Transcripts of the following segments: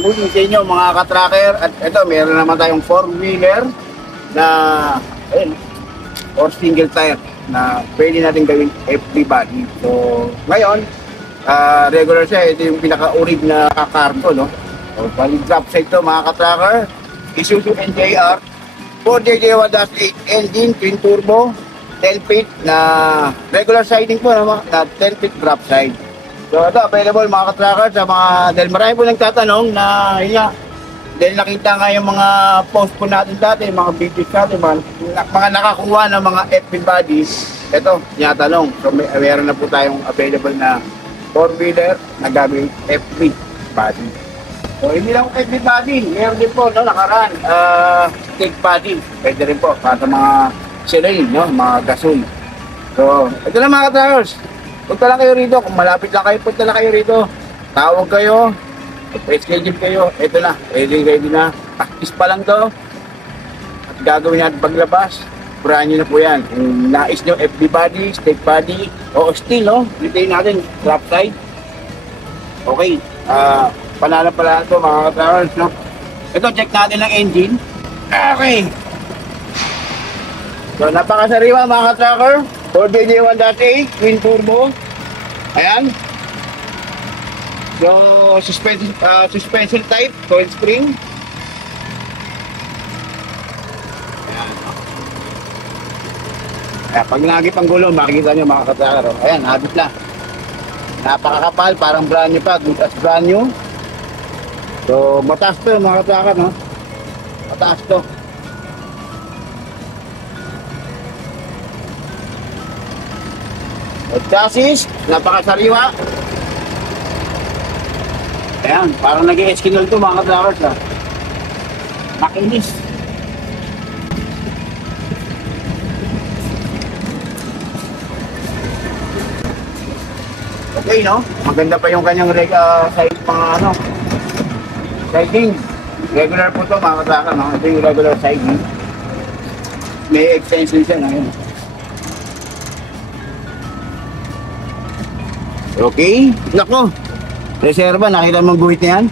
muli sa inyo mga ka-tracker. At ito, meron naman tayong 4-wheeler na or single tire na pwede natin gawing FD body. So ngayon, regular siya. Ito yung pinaka-urig na cargo, no? So bali drop side to mga ka-tracker. Isuzu NJR 4JJ1-8 engine, twin turbo, 10 feet na regular siding po, na 10 feet drop side. So ito, available mga ka-tracker sa mga, dahil marami po nagtatanong na dahil nakita nga yung mga post po natin dati, mga videos natin, mga nakakuha ng mga FB bodies. Ito, tinatanong. So meron na po tayong available na 4-wheeler na gagawing FB body. So hindi lang FB body, meron din po, no, nakaraan, stick body. Pwede rin po para sa mga sirene, no, mga gasol. So ito na mga ka-trackers. Punta lang kayo rito, kung malapit lang kayo, punta lang kayo rito. Tawag kayo, schedule kayo, ito na, ready na. Practice pa lang to. At gagawin natin paglabas, brand nyo na po yan. Kung nais nyo, FB body, stick body, o steel, no? Retain natin, drop side. Okay, panalo pala ito mga ka-trackers, no? Ito, check natin ang engine. Okay. So, napakasariwa mga ka-tracker. 4JJ1-8, twin turbo. Ayan. So, suspension type, coil spring. Ayan. Ayan, pag nagip ang gulo, makikita nyo mga ka-tracker. Ayan, habit na. Napakakapal, parang brand new pa, good as brand new. So, mataas to mga ka-tracker, no? Mataas to. At chassis, napakasariwa. Ayan, parang nag-i-eskinol to mga ka-trackers, ha. Makinis. Okay, no? Maganda pa yung kanyang side mga siding. Regular po to mga ka-trackers, no? Ito yung regular siding. May extension siya na yun. Okay, nako. Reserva, nakita mong guhit na yan?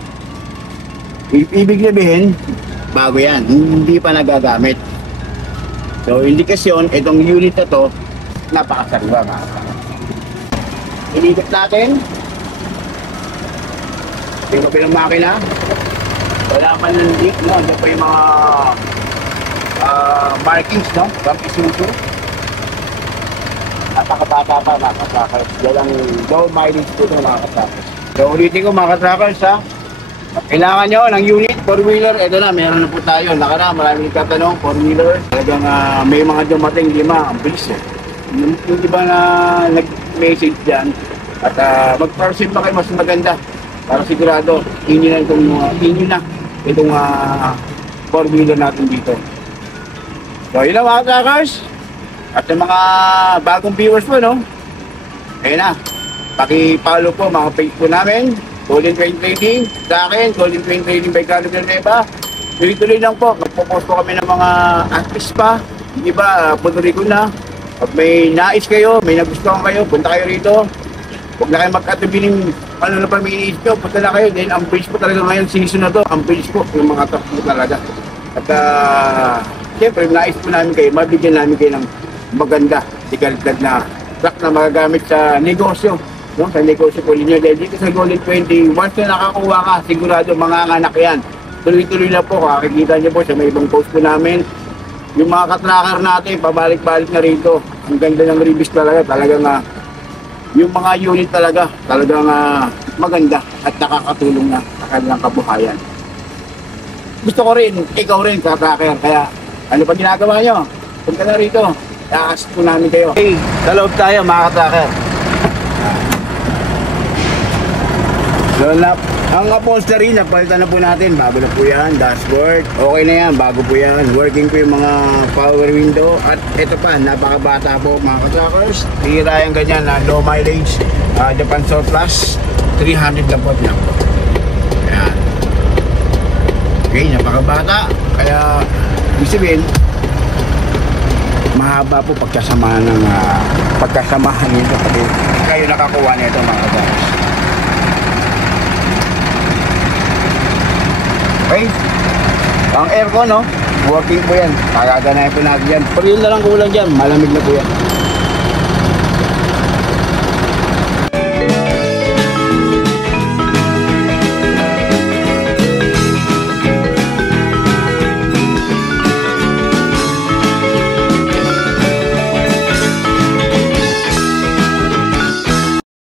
Ibig sabihin, bago yan, hindi pa nagagamit. So, indikasyon, itong unit na to, napakasariwa mga kapatid. Ilipat natin. Tingnan pa yung makina. Wala pa ng leak, no? Diyan pa yung mga markings, no? From Isuzu. Napakabata pa mga ka-trackers. Yan ang low mileage po ng mga ka-trackers. So ulitin ko mga ka-trackers, ha. Kailangan nyo ng unit, 4-wheeler. Ito na, meron na po tayo. Nakaraan, maraming katanong, 4-wheeler. Talagang may mga dumating 5, ang bilis eh. Yung iba na nag-message dyan. At mag-proceed pa kayo mas maganda. Para sigurado, inyo na itong 4-wheeler natin dito. So yun na mga ka-trackers. At sa mga bagong viewers po, no? Ayun na. Paki-follow po mga page po namin. Golden Train Trading. Sa akin, Golden Train Trading by Carlo Villanueva. Tuloy-tuloy lang po. Nagpo-post po kami ng mga artist pa. Yung iba, Puerto Rico na. At may nais kayo, may nagustuhan kayo, punta kayo rito. Huwag na kayo magkatubiling ano na pa may iniisip ko. Punta na kayo. Then ang page po talaga ngayon, season na to. Ang page po, yung mga top po talaga. At siyempre, nais po namin kayo, mabigyan namin kayo ng maganda, tigaldag na truck na magagamit sa negosyo, no? Sa negosyo po ninyo. Dahil dito sa Golden 20, once na nakakuha ka, sigurado manganganak yan. Tuloy-tuloy lang po, kakikita nyo po sa may ibang post po namin. Yung mga ka-tracker natin, pabalik-balik na rito. Ang ganda ng reviews talaga, talagang yung mga unit talagang maganda at nakakatulong na sa kanilang kabuhayan. Gusto ko rin, ikaw rin ka-tracker, kaya ano pa ginagawa nyo? Punta na rito. Ask po namin kayo. Okay, sa loob tayo mga ka-tracker. So, ang upholstery, napalitan na po natin. Bago na po yan, dashboard. Okay na yan, bago po yan. Working po yung mga power window. At ito pa, napakabata po mga ka-trackers. Tira yung ganyan na low mileage. Japan Surplus, 300 lang po. Ayan. Okay, napakabata. Kaya, ibig sabihin, mahaba po pagkasamahan nito pati kayo nakakuha nito mga ka-trackers. Okay? Ang aircon, no? Working po yan. Kagaganahin po natin yan. Pero yun na lang kulang dyan. Malamig na po yan.